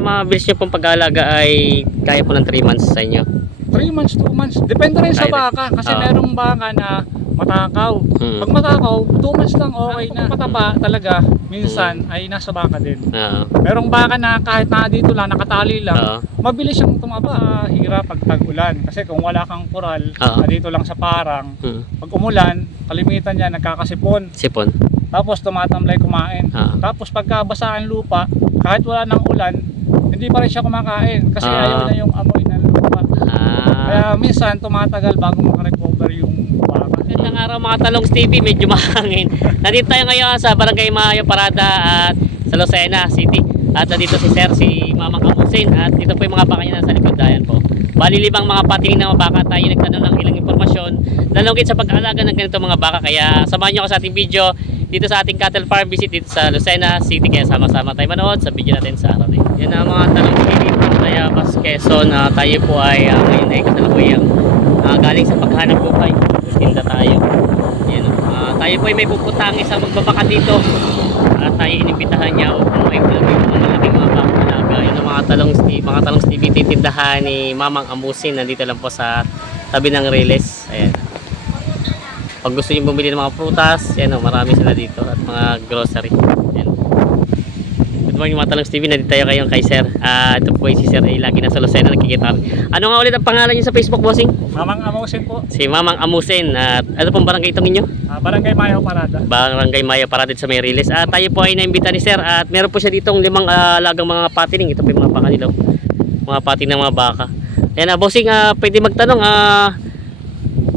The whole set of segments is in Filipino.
mabilis nyo pong pag-aalaga ay kaya po ng 3 months sa inyo. 3 months, 2 months. Depende rin sa baka. Kasi Oo. merong baka na matakaw. Mm. Pag matakaw, 2 months lang okay na. Pag mataba talaga, minsan ay nasa baka din. Oo. Merong baka na kahit na dito lang, nakatali lang, Oo. mabilis siyang tumaba. Ah, hirap pag tag-ulan. Kasi kung wala kang koral, na dito lang sa parang, Mm. pag umulan, kalimitan niya nagkakasipon. Sipon. Tapos tumatamlay kumain. Oo. Tapos pagka basa ang lupa, kahit wala ng ulan, hindi pa rin siya kumakain. Kasi Ah. ayaw na yung amoy ng lupa. Ah. Kaya minsan tumatagal bago makarecover yung baka. Magandang araw mga talong TV, medyo mahangin. Nandito tayo ngayon sa Barangay Mayo Parada at sa Lucena City. At nandito si Sir, si Mamang Kamusin at dito po yung mga baka niya nasa likod dayan po. Bali libang mga patingin ng mga baka tayo nagtanong ng ilang impormasyon lalungkit sa pag-aalaga ng ganito mga baka kaya samahan nyo ako sa ating video dito sa ating cattle farm visit dito sa Lucena City kaya sama-sama tayo manood sa video natin sa araw na ito. Yan ang mga talong TV from Tayabas, Quezon. Ah, tayo po ay ah, ngayon ay kasalukuyang ah, galing sa paghanap buhay. Tinda tayo. Yan, ah, tayo po ay may pupuntahan isang magbabaka dito. At tayo inimbitahan niya may film yung mga malaking mga baka alaga. Yan ang mga talong mga talong Steve titindahan ni Mamang Amusin. Nandito lang po sa tabi ng Riles. Ayan. Pag gusto niyo bumili ng mga prutas, yan o, marami sila dito at mga grocery. Morning mga talong Stevie, nandito tayo kayong kay Sir. Ah, ito po si Sir ay lagi nasa Lucena nakikita. Ano nga ulit ang pangalan niyo sa Facebook bossing? Mamang Amosin po, Si Mamang Amusin. At ano pong barangay itong inyo? ah, Barangay Mayo Parada. Barangay Maya para dito sa may release. At tayo po ay naimbita ni Sir at meron po siya ditong limang ah, lagang mga patining. Ito po yung mga baka nila. oh. Mga patining ng mga baka. Ayan na, bossing, ah, pwede magtanong, ah,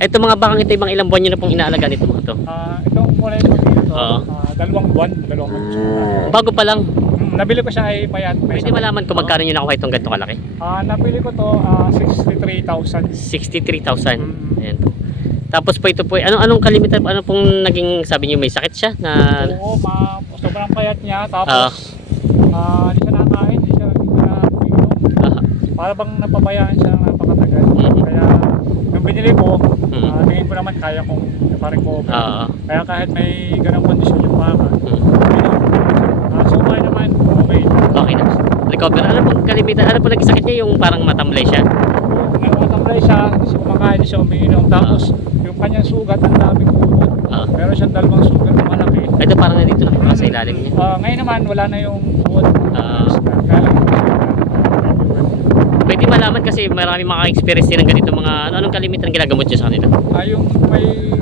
ito mga bakang ito, ibang ilang buwan nyo na pong inaalagaan ito mga to. Ah, itong kulay na dito, ah, dalawang buwan, dalawang buwan. Bago pa lang, nabili ko siya ay payat. May pwede malaman kung magkano nyo nakuha itong ganito kalaki. Ah, nabili ko to ah, 63,000. 63,000. Mm. Ayan po. Tapos po ito po, anong, anong kalimitan, ano pong naging sabi nyo may sakit siya na Oo, ma sobrang payat niya. Tapos, ah, hindi siya nakain, hindi siya hindi siya ah, Para bang napabayaan siya ng napakatagal. Mhm. Kaya, nung binili ko, Mhm. ah, tingin ko naman kaya kong iparecover. ah, Kaya kahit may ganong kondisyon yung baka, mm, ah, so far naman, okay. okay na. Recover. Ano pong kalimitan, ano pong naging sakit niya yung parang matamlay siya? Nagmatamlay siya, hindi siya kumakain, hindi siya umiinom. Tapos, yung kanyang sugat, ang daming bukod. Ah. Meron siyang dalawang sugat na malaki. Ito parang nandito nakita sa ilalim niya. Ah, ngayon naman, wala na yung. Kaya lang, Pwede malaman kasi marami maka-experience din ng ganito mga ano anong kalimitan ginagagamot niyo sa kanila. Ah, yung may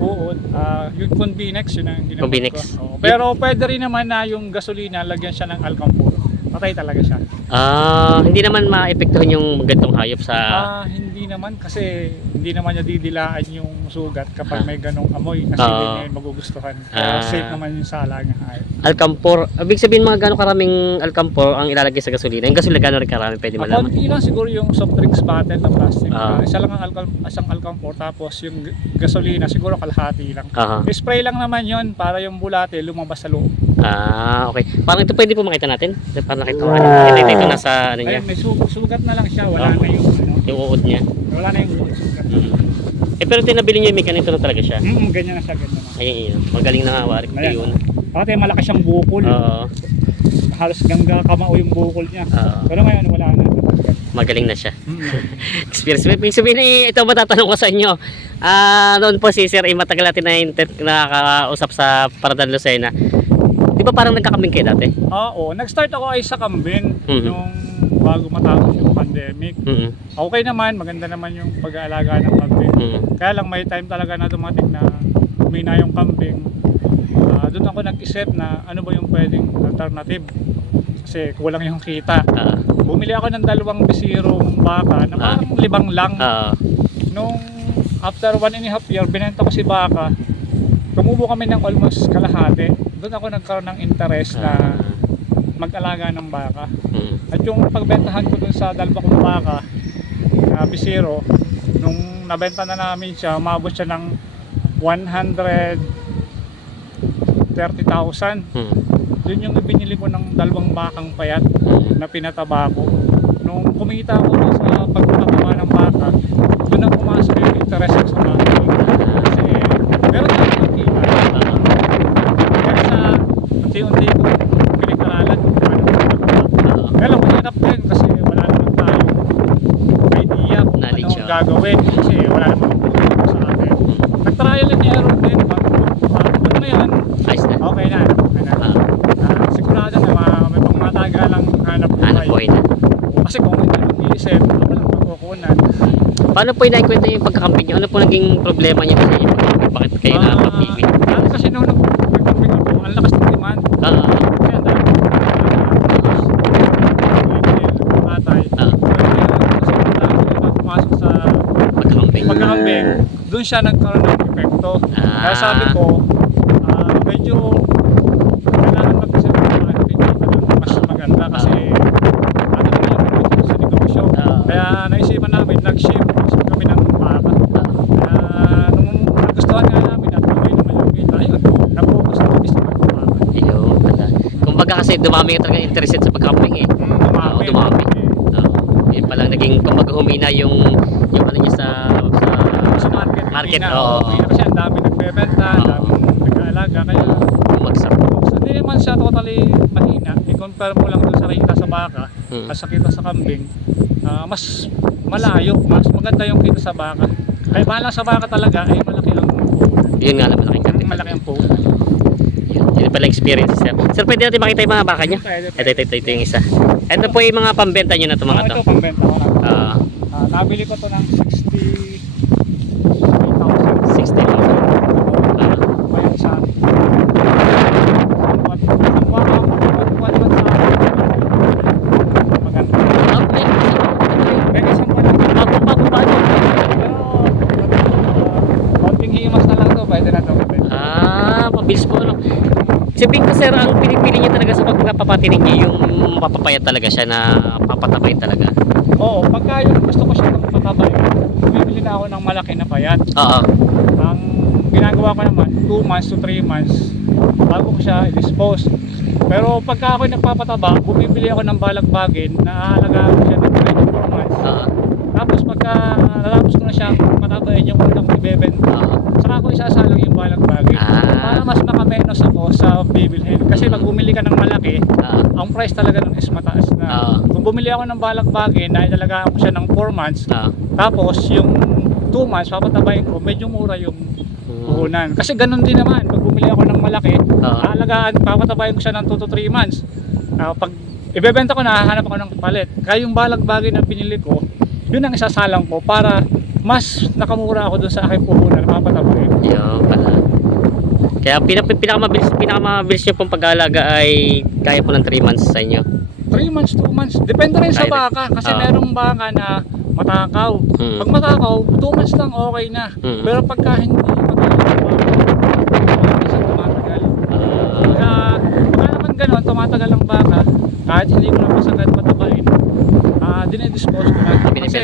buod, ah, yung Convinex, yun ang ginamit Convinex. ko. Oo. Pero pwede rin naman na yung gasolina, lagyan siya ng alcampur. Patay talaga siya. Ah, hindi naman maepektuhan yung gantong hayop sa Ah, hindi naman kasi hindi naman niya didilaan yung sugat kapag Ah. may ganong amoy kasi hindi niya yun magugustuhan. Kaya Ah. safe naman yung sala niya. Ay. Alcampor. Ibig sabihin mga gano'ng karaming alcampor ang ilalagay sa gasolina. Yung gasolina gano'n rin karami pwede Ah, malaman. konti lang siguro yung soft drinks bottle na plastic. Ah, isa lang ang alcam isang alcampur tapos yung gasolina siguro kalahati lang. Aha. Spray lang naman yon para yung bulate lumabas sa loob. Ah, okay. Parang ito pwede po makita natin. Parang nakita mo. Ito, ito, ito nasa ano niya. Ayun, may su- sugat na lang siya, wala Ah. na yung ano, Yung uod niya. wala na yung sugat. Mm. Eh pero tinabili niyo may ganito na talaga siya. Mm, ganyan na siya, ganyan na. Ayun, yun. Magaling na nga wari ko Ayan. Pati malaki siyang bukol. Oo. Halos gangga kamao yung bukol niya. Oo. Pero ngayon wala na. magaling na siya. Experience. Ibig sabihin eh, ito matatanong ko sa inyo. Ah, noon po si Sir, eh, matagal natin na nakakausap sa Paradan Lucena. Di ba parang nagkakambing kayo dati? Ah, oo. Nag-start ako ay sa kambing Mhm. nung bago matapos yung pandemic. Mm Okay naman, maganda naman yung pag-aalaga ng kambing. -hmm. Kaya lang may time talaga na dumating na umina yung kambing. Doon ako nag-isip na ano ba yung pwedeng alternative. Kasi kulang yung kita. Ah, Bumili ako ng dalawang bisirong baka na Ah. parang libang lang. ah, Nung after one and a half year, binenta ko si baka. Tumubo kami ng almost kalahati. Doon ako nagkaroon ng interest na ah, mag-alaga ng baka. mm, At yung pagbentahan ko dun sa dalawa kong baka, na bisiro, nung nabenta na namin siya, umabot siya ng 130,000. mm, Yun yung binili ko ng dalawang bakang payat mm. na pinataba ko. Nung kumita ko dun sa pagpapataba ng baka, doon na pumasok yung interest ko sa baka. Kasi meron na akong kita. Kaya sa unti-unti ko pinag-aralan kung paano magpapataba. Pero mahirap din kasi wala naman tayo idea kung ano oh. gagawin kasi wala naman tutulong sa atin. Nag-trial and error din. Pag uh, ano na yan, Ayos na. okay na. Okay na. Ah, Ah, sigurado na ma- may pangmatagalang hanap hanap buhay na. Kasi kung hindi lang iisip, ako lang pagkukunan. Paano po inakwenta yung pagkakamping nyo? Ano po naging problema niyo sa inyo? Bakit kayo Ah, napapili? Dati kasi nung nag-camping ako, ang lakas ng demand. Ah, Kaya ang dami ah, pumasok sa pagkakamping. pagkakambing, doon siya nagkaroon ng epekto. Ah. Kaya sabi ko, ah, medyo kailangan mag-isip ng mga pinaka ng mas maganda kasi ano na yung pagdating sa negosyo. Ah. Kaya naisipan namin, nag-shift kami ng baka. Ah, Kaya nung nagustuhan nga namin at okay naman yung kita, ayun, na-focus na kami sa pagkakambing. Ayun pala. Kumbaga kasi dumami talaga interested sa pagkakamping eh. Oo, dumami. Oo. yun palang naging kumbaga humina yung yung ano niya sa Sa sa market, Market, oo. Hindi kasi ang dami nagbebenta, ang Oo. daming nag-aalaga. Kaya bumagsak. So, hindi naman siya totally mahina. I-compare mo lang dun sa kita sa baka Hmm. at sa kita sa kambing. ah, mas malayo, mas maganda yung kita sa baka. Kaya bahala sa baka talaga ay malaki ang. Yun nga lang malaking kapit. Malaki ang puhunan. Yun, yun pala experience sir. Sir, pwede natin makita yung mga baka niya? Ito, ito, ito, ito yung isa. Ito po yung mga pambenta nyo na ito mga to. ito pangbenta ko na. Ah, Ah, nabili ko to ng 60 60,000. Ah, Bayan sa What? What? What? What? Maganda. ah, may May isang buwan lang. bago, bago, bago. Pero, uh, konting himas na lang to, pwede na to. Pwede. Ah, mabilis po ano. Sabihin ko sir, ang pinipili niyo talaga sa pagpapatinig niyo yung mapapapayat talaga siya na papatabayin talaga. Oo, pagka yun, gusto ko siya ng patabay, bumibili na ako ng malaki na payat. Oo. Ang ginagawa ko naman, 2 months to 3 months, bago ko siya i-dispose. Pero pagka ako nagpapataba, bumibili ako ng balagbagin na aalagaan ko siya ng 3 to 4 months. Oo. Tapos pagka natapos ko na siya, patabayin yung unang ibebenta. Oo. Saka ko isasalang yung balagbagin. Ah. Para mas makamenos ako sa bibilhin. Kasi pag bumili ka ng malaki, Oo. ang price talaga nun is mataas na. Oo. Kung bumili ako ng balagbagin na ilalagaan ko siya ng 4 months, Oo. tapos yung 2 months papatabayin ko, medyo mura yung Hmm. puhunan. Kasi ganun din naman, pag bumili ako ng malaki, Oo. aalagaan, papatabayin ko siya ng 2 to 3 months. Ah, pag ibebenta ko na, hahanap ako ng palit. Kaya yung balagbagin na pinili ko, yun ang isasalang ko para mas nakamura ako dun sa aking puhunan na papatabayin. Yun pala. Kaya pinaka, pinakamabilis, pinakamabilis nyo pong pag-aalaga ay kaya po ng 3 months sa inyo. 3 months, 2 months. Depende rin sa baka. Kasi ah. merong baka na matakaw. Hmm. Pag matakaw, 2 months lang okay na. Hmm. Pero pagka hindi tumatagal. Ah, ganun, tumatagal ang baka, kahit hindi ko na masagad patabain, ah dinedispose ko na. Kasi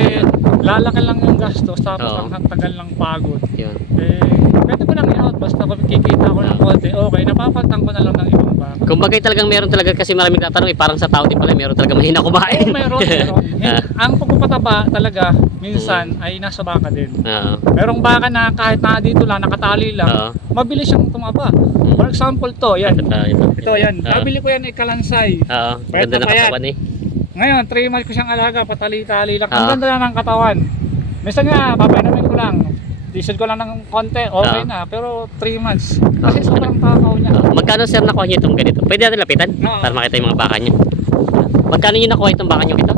lalaki lang yung gastos, tapos Oo. ang tagal ng pagod. yun. Eh, pwede ko nang i-out, basta kung kikita ko ng konti, okay, napapalitan ko na lang ng ibang baka. Kumbaga talagang meron talaga kasi maraming tatanong eh, parang sa tao din pala meron talaga mahina kumain. Oo, meron, meron. Ah. Ang pagpapataba talaga, minsan, ay nasa baka din. Oo. Merong baka na kahit na dito lang, nakatali lang, Oo. mabilis siyang tumaba. For example to, yan. Ito, ito. Ito, yan. Nabili ko yan ay kalansay. Oo. Ganda na ng payat. katawan eh. Ngayon, 3 months ko siyang alaga, patali-tali lang. Ang Ah. ganda na ng katawan. Minsan nga, papanamin ko lang. Diesel ko lang ng konti, okay Ah. na. Pero 3 months. Kasi Ah. sobrang takaw niya. Magkano sir nakuha nyo itong ganito? Pwede natin lapitan Oo. para makita yung mga baka nyo. Magkano nyo nakuha itong baka nyo ito?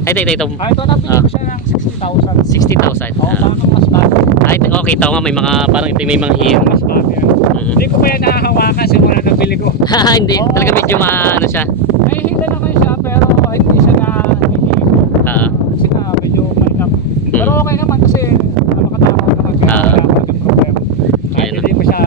Ay, ito, ito, ito. Ah, ito nabili Ah. ko siya ng 60,000. 60,000. Oo, Ah. parang mas bago. Ay, ito, okay, ito nga may mga parang ito may mga hero. Mas bago yan. Mm. Hindi ko pa yan nahahawakan simula nabili ko. Hindi, Oo. talaga medyo maano siya. Naman siya, pero hindi siya na hihilo. Ah. Kasi nga, medyo mainap. Pero Mm. okay naman kasi ah, makatakaw naman siya. Ah. Wala naging problema. Kahit hindi ko siya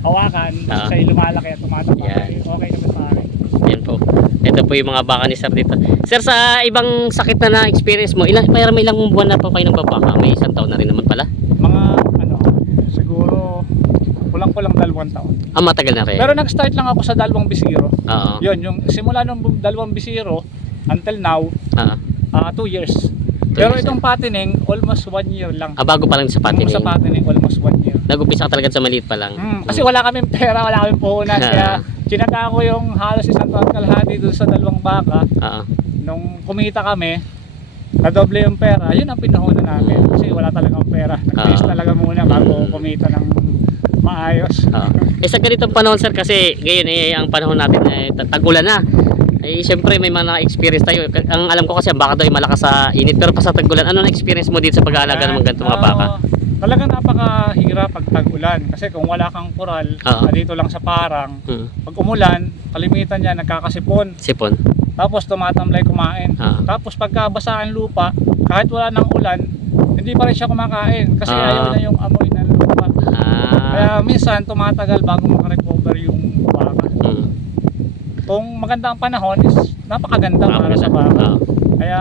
hawakan, basta Ah. siya lumalaki at tumataba. Yan. Okay naman sa akin. Yan po. Ito po yung mga baka ni Sir dito. Sir, sa ibang sakit na na-experience mo, ilang, may ilang buwan na po kayo nagbabaka? May isang taon na rin naman pala. Mga ano, siguro kulang-kulang dalawang taon. Ah, matagal na rin. Pero nag-start lang ako sa dalawang bisiro. Oo. Yun, yung simula nung dalawang bisiro until now, Ah. 2 years. Pero years, itong patining, almost 1 year lang. Ah, bago pa lang sa patining. Sa patining, almost 1 year. Nag-umpisa ka talaga sa maliit pa lang. Mm, kasi wala kaming pera, wala kaming puhunan. Kaya Tsinaga ko yung halos isang taon kalahati doon sa dalawang baka. Oo. Nung kumita kami, nadoble yung pera. Yun ang pinahuna namin. Kasi wala talagang pera. Nag-test Ah. talaga muna bago Mm. kumita ng maayos. Oo. Eh sa ganitong panahon sir kasi ngayon eh ang panahon natin eh ta- tag-ulan na. Eh syempre may mga experience tayo. Ang alam ko kasi ang baka daw ay malakas sa init pero pa sa tag-ulan ano na experience mo dito sa pag-aalaga ng mga ganitong mga baka? Ah, talagang napakahirap pag tag-ulan. Kasi kung wala kang koral, Ah. dito lang sa parang, Hmm. pag umulan, kalimitan niya nagkakasipon. Sipon. Tapos tumatamlay kumain. Ah. Tapos pagka basa ang lupa, kahit wala ng ulan, hindi pa rin siya kumakain. Kasi Ah. ayaw na yung amoy ng lupa. Ah. Kaya minsan tumatagal bago. Hmm. Kung maganda ang panahon is napakaganda para sa baka. Kaya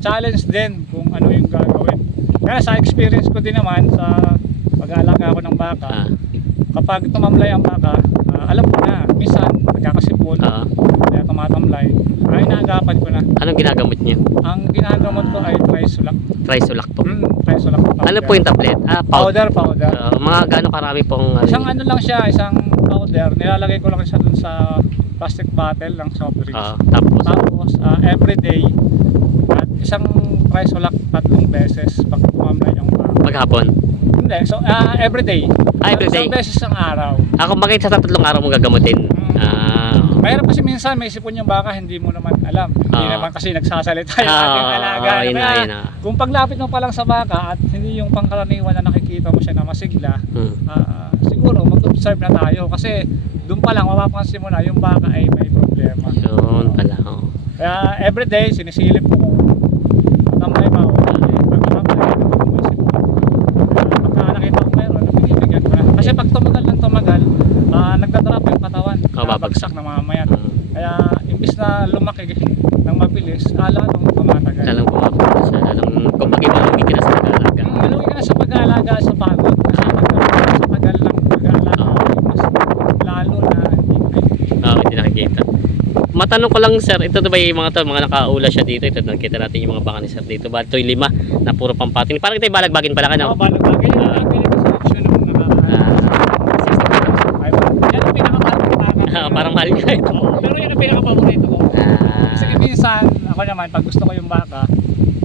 challenge din kung ano yung gagawin. Kaya sa experience ko din naman sa pag-aalaga ko ng baka, Ah. kapag tumamlay ang baka, ah, alam ko na, minsan nagkakasipon, Oo. kaya tumatamlay, ay naagapan ko na. Anong ginagamot niyo? Ang ginagamot ko ay trisulak. Trisulak po. Mm, trisulak powder. Ano po yung tablet? Ah, powder. Powder, powder. Ah, mga gaano karami pong ano Isang ano lang siya, isang powder, nilalagay ko lang siya dun sa plastic bottle ng soft drinks. Ah, tapos Tapos, ah, everyday, at isang trisulak tatlong beses pag tumamlay yung baka. maghapon. Hindi, so ah, everyday. Ah, everyday. Isang beses ang araw. Ako bagay sa tatlong araw mo gagamutin. Mm. Ah. Mayroon kasi minsan may sipon yung baka hindi mo naman alam. Hindi Ah. naman kasi nagsasalita yung Ah, ating alaga. yun na, Kaya yun na. kung paglapit mo pa lang sa baka at hindi yung pangkaraniwan na nakikita mo siya na masigla, Hmm. ah, siguro mag-observe na tayo kasi doon pa lang mapapansin mo na yung baka ay may problema. Yun pala. oh. Kaya everyday sinisilip mo kung tamay ba o ko ko. Kasi pag tumagal ng tumagal, ah, nagdadrop yung katawan. Oh, babagsak. Na mamaya. Hmm. Kaya imbis na lumaki ng mabilis, ah, lalong tumatagal. Lalong pumapunta siya. Lalong kumbaga malugi ka na sa nag-aalaga. Mm, Maluwi ka na sa pag-aalaga sa pagod. Kasi pag sa tagal ng pag-aalaga, mas lalo na hindi Oo, hindi nakikita. Matanong ko lang sir, ito ba yung mga to, mga nakaula siya dito? Ito nakita natin yung mga baka ni sir dito. Ba ito yung lima na puro pampating. Parang tayo balagbagin pala ka no? balag bagay yung mga pinili sa option ng nakaraan. Ay, yan ang pinakamahal ko Ah, parang mahal nga ito. Pero yan ang pinakapaborito ko. Ah, Kasi minsan, ako naman, pag gusto ko yung baka,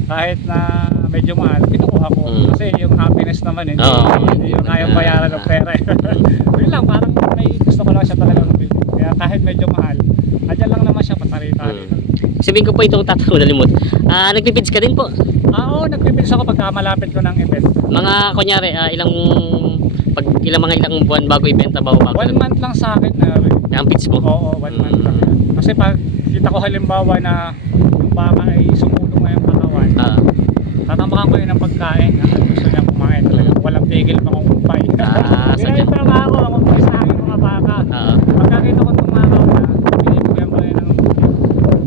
kahit na medyo mahal, kinukuha ko. Mm. Kasi yung happiness naman, hindi, Oo. hindi yung kayang bayaran ng pera. eh. Yun lang, parang may gusto ko lang siya bilhin. Kaya kahit medyo mahal, andyan lang naman siya patari-tari. Hmm. sabihin ko po itong tatanong na limot. Ah, nagpipids ka din po. Ah, oo, nagpipils ako pagka malapit ko ng event. Mga kunyari, ah, ilang pag ilang mga ilang buwan bago ibenta ba o bago One month lang sa akin na ang pids mo? Oo, one month lang. Mm. Kasi pag kita ko halimbawa na yung baka ay sumulong na yung katawan, Ah, tatamakan ko yun ng pagkain hanggang gusto niya kumain. Talagang walang tigil makukumpay. Ah, Yun sadya. yung trabaho ko, makukumpay sa aking mga baka. ah, Pagkakita ko tumakaw na, binibigyan ko yun ng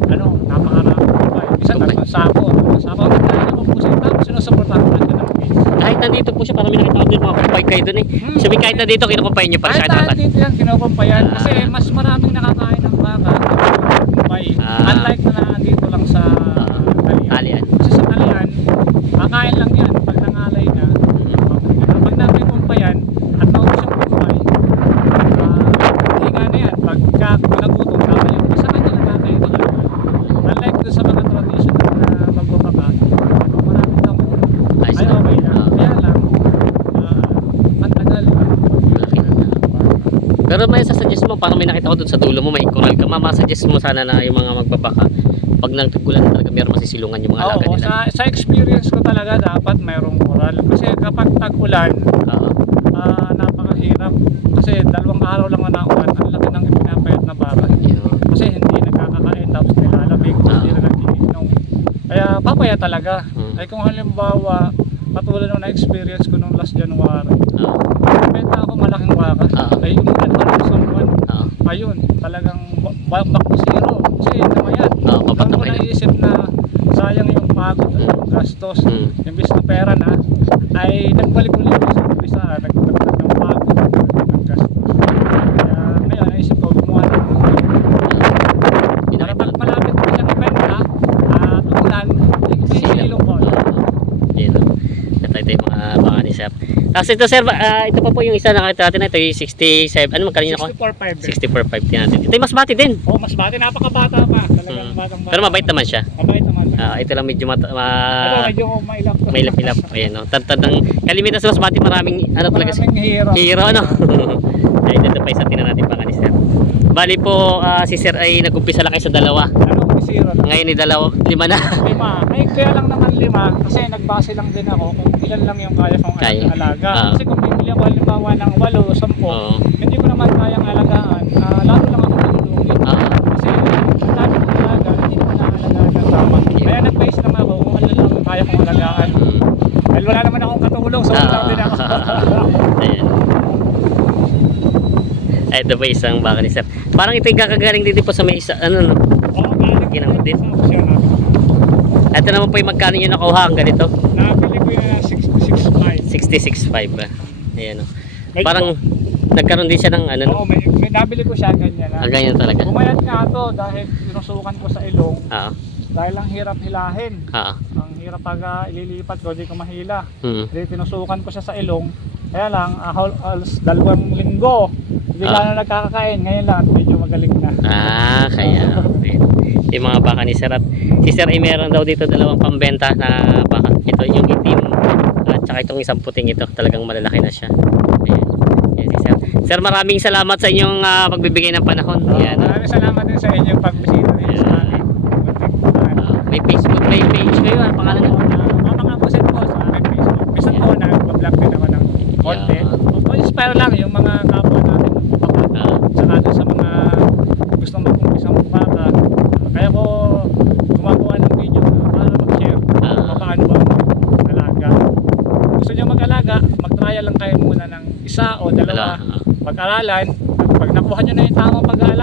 ano, napakarami kumpay. Isa Kumpay. tatlong sako, tatlong sako. Ang kaya ko po siya, tapos sinusuportahan ko na siya ng kahit nandito po siya, parang may nakita ko din mga kumpay kayo dun eh. Hmm. Sabihin kahit nandito, kinukumpay nyo para Kahit siya saan dapat. dito yan, kinukumpayan. Ah. Kasi mas maraming nakakain ng baka kumpay. Ah. Unlike na nandito lang sa talian. Talian. Kasi sa talian, kakain lang yan. Pag nangalay na, pag namin kumpayan at naubos yung kumpay, ah, hinga na yan. Pagka nagutom, kakain. Sa kanya nakakain na yan. Unlike doon sa mga traditional na magbabaka, pag maraming damo, Ayos ay na. okay na. Ah. Kaya lang, ah, ang tagal. Malaki na. Pero may sasuggest mo, parang may nakita ko dun sa dulo mo, may coral ka. Mama, suggest mo sana na yung mga magbabaka, pag nagtugulan talaga, meron masisilungan yung mga alaga Oo, nila. sa, sa experience ko talaga dapat mayroong moral. Kasi kapag tag-ulan, Oo. ah, napakahirap. Kasi dalawang araw lang na naulan, ang laki ng ipinapayat na baka. Yun. Kasi hindi nagkakakain tapos nilalamig, Ah. hindi na nag-iinom. Kaya papaya talaga. Hmm. Ay kung halimbawa, katulad nung na-experience ko nung last January, Oo. benta ako malaking baka. Ah. Ay yung ano ko sa buwan, Oo. Ayun, talagang ba- back to zero. Kasi yan. Oo, Doon ko naisip na sayang yung pagod at yung gastos. Hmm. Imbis na pera na, ay nagbalik ulit ko sa umpisa. Nagdagdag ng pagod at ng gastos. Kaya ngayon, naisip ko, gumawa ng Yun para ang pag malapit ko siyang ibenta, at umulan, ay may silong ko. Yun. Ito ito yung mga baka ni Sir. Tapos ito sir, ah, ito pa po yung isa nakita natin. Ito yung 67. Ano magkano ko? 64.5 din. 64.5 din natin. Ito yung mas mati din. Oh, mas bati, napakabata pa. Talagang Mm. batang bata. Pero mabait naman siya. Mabait naman. Ah, ito lang medyo mata, Ito, ma, medyo mailap. may lapilap. Ayan, no. Tantad ng kalimitan sa mas mati maraming ano talaga si Maraming hero. hero, ano. ay, dito pa isa tinan natin pa ni sir. Bali po, ah, si sir ay nag-umpisa lang kayo sa dalawa. Zero lang. Ngayon ay dalawa, lima na. Lima. Ay, kaya lang naman lima kasi nagbase lang din ako kung ilan lang yung kaya kong Kaya. alaga. Ah. Kasi kung bibili ako halimbawa ng walo o sampo, Oo. hindi ko naman kayang alagaan. Ah, lalo lang ako tutulungin. Ah. Kasi dami kong alaga, hindi ko naalagaan ng tama. Kaya nag-base lang ako kung ano lang ang kaya kong alagaan. Mm. Dahil wala naman akong katulong, so wala din ako. Ayan. Ay, ito pa isang baka ni sir. Parang ito yung kakagaling din po sa may isa, ano no. Natin. Ito naman po yung magkano yung nakuha ang ganito. Nabili ko yun na 66.5. 66.5 ba? Ayan o. Parang nagkaroon din siya ng ano no. Oo, may, may nabili ko siya ganyan na. Ah, ganyan talaga. Bumayat nga to dahil sinusukan ko sa ilong Oo. dahil ang hirap hilahin. Oo. Ang hirap pag ah, ililipat ko, di ko mahila. Hmm. Hindi tinusukan ko siya sa ilong. Kaya lang, ah, hal- halos dalawang linggo, hindi Ah. na nagkakakain. Ngayon lang, medyo magaling na. Ah, kaya. Yung mga baka ni Sir at si Sir ay meron daw dito dalawang pambenta na baka. Ito yung itim at saka itong isang puting ito. Talagang malalaki na siya. Ayan. Ayan si Sir. Sir, maraming salamat sa inyong ah, pagbibigay ng panahon. Ayan. ah. Maraming salamat din sa inyong pagbisita din sa akin. Ah, may Facebook may page kayo ah. Pangalan ng Uh, mga post po sa akin Facebook. Minsan po nag-vlog din ako ng content. Yeah. Inspire lang yung mga kapwa natin baka Ah, saka doon sa mga gustong mag-umpisa magbaka. Kaya ko gumagawa ng video para mag-share Ah. kung paano ba mag-alaga. Gusto nyo mag-alaga, mag-trial lang kayo muna ng isa o wala. dalawa. Ah. Pag-aralan, at pag nakuha nyo na yung tamang pag-aalaga,